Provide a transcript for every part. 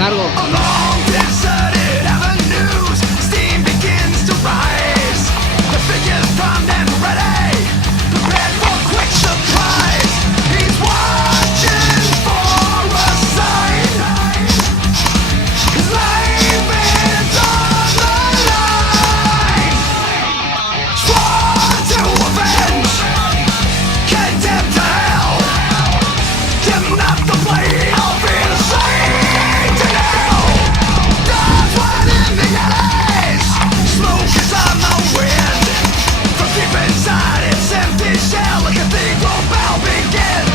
cargo. Along deserted avenues, steam begins to rise. The figure's primed and ready, prepared for quick surprise. He's watching for a sign. His life is on the line. Sworn to avenge, condemned to hell. Give not the blade, I'll be the saint in hell. Dogs run in the alleys, smoke is on the wind. From deep inside its empty shell, a cathedral bell begins.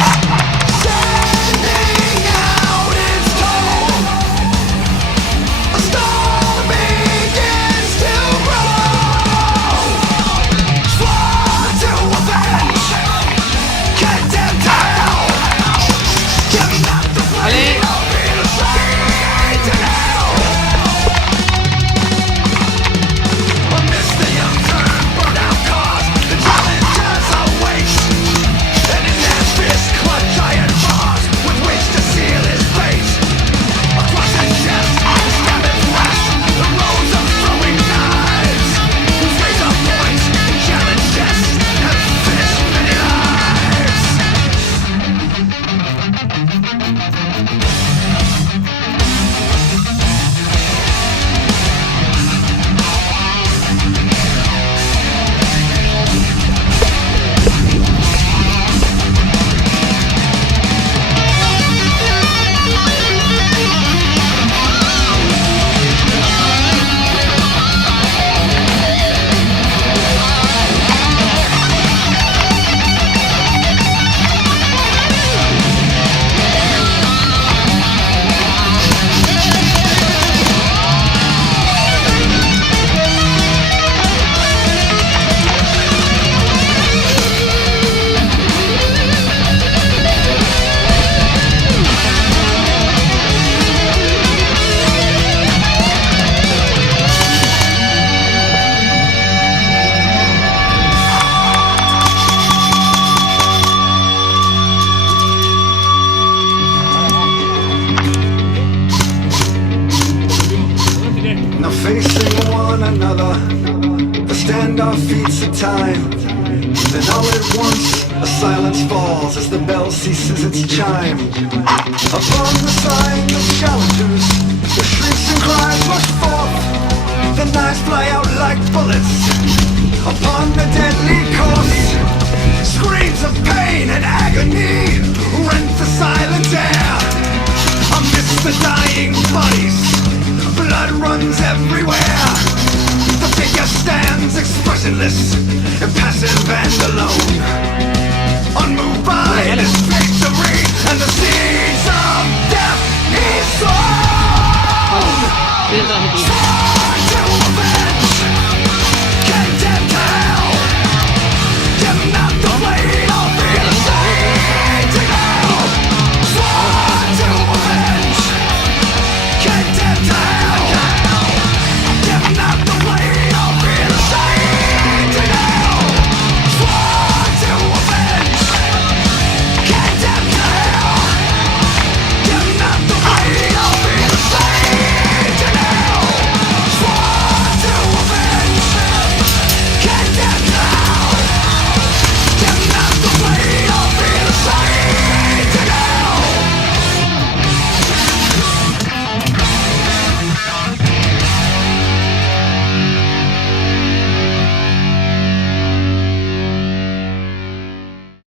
Sending out its toll, a storm begins to grow. Sworn to avenge, condemned to hell. Give not the blade, I'll be the saint in hell. Amidst the unturned, burnt out cars, the challengers await. And in their fists clutch iron bars with which to seal his fate. Across his chest, the stabbing flash, the rows of throwing knives, whose razor points and challenge chests have finished many lives. Now facing one another, the standoff beats the time. Then all at once, a silence falls as the bell ceases its chime. Upon the sign of challengers, the shrieks and cries rush forth. The knives fly out like bullets upon the deadly course. Screams of pain.